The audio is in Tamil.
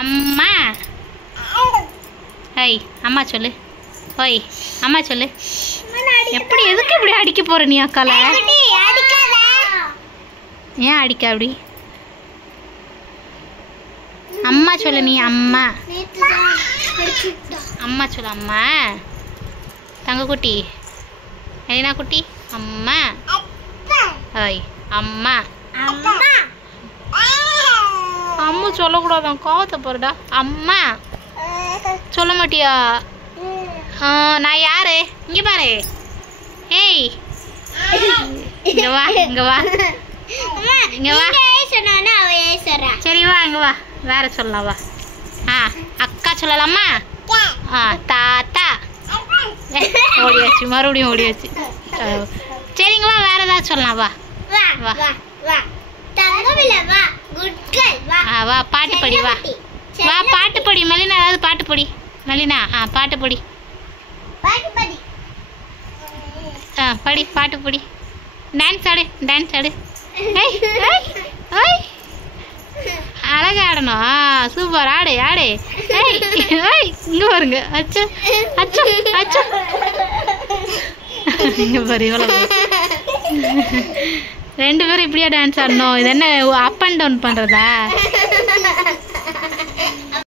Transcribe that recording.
அம்மா. ஹை அம்மா சொல்லு. ஓய் அம்மா சொல்லு. எப்படி எதுக்கு இப்படி அடிக்க போற நீ அக்கால? ஏன் அடிக்க அப்படி? அம்மா சொல்லு நீ. அம்மா அம்மா சொல்லு. அம்மா தங்க குட்டி எலினா குட்டி. அம்மா. ஹாய் அம்மா. அம்மா சொல்லக்கூடாதான், கோவத்தை போறடா. அம்மா சொல்ல மாட்டியா? நான் யாரு? இங்க பாரு. ஏய் இங்க வா, இங்க வா, இங்க வா. சரி வா, இங்க வா. வேற சொல்லலாம் வா. அக்கா சொல்லலாமா? தாத்தா. ஓடியாச்சு, மறுபடியும் ஓடியாச்சு. சரிங்க வா, வேற ஏதாவது சொல்லலாம் வா. வா வா பாட்டு படி. வா வா பாட்டு படி மலினா. ஏதாவது பாட்டு படி மலினா. பாட்டு படி. படி பாட்டு படி. டான்ஸ் ஆடு, டான்ஸ் ஆடு. அழகா ஆடணும். சூப்பர், ஆடு ஆடு. இங்க பாருங்க. அச்சோ அச்சோ அச்சோ. இங்க பாரு இவ்வளவு. ரெண்டு பேரும் இப்படியா டான்ஸ் ஆடணும்? இது என்ன அப் அண்ட் டவுன் பண்றதா?